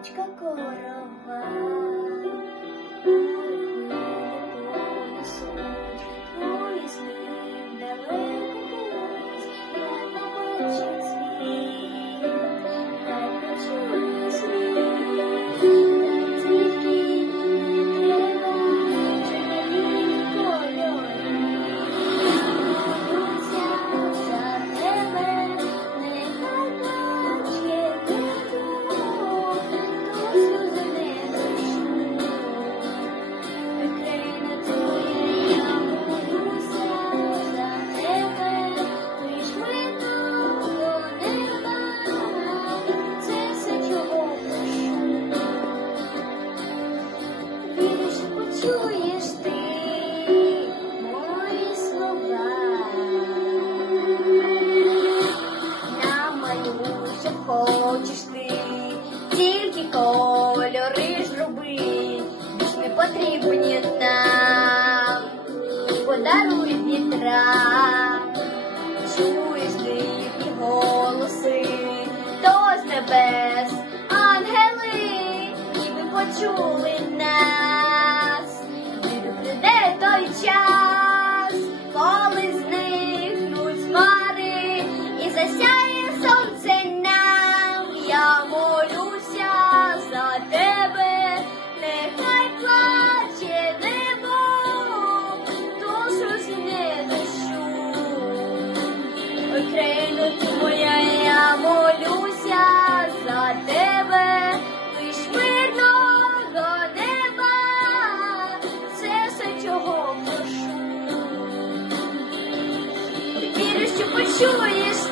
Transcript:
Річка корова, понесуть, твої з ним далеко колись, я не бачу. потрібні там, подаруй вітра, чуєш ти їхні голоси, то з небес, ангели, ніби почули нас, ніби прийде той час. tio Luiz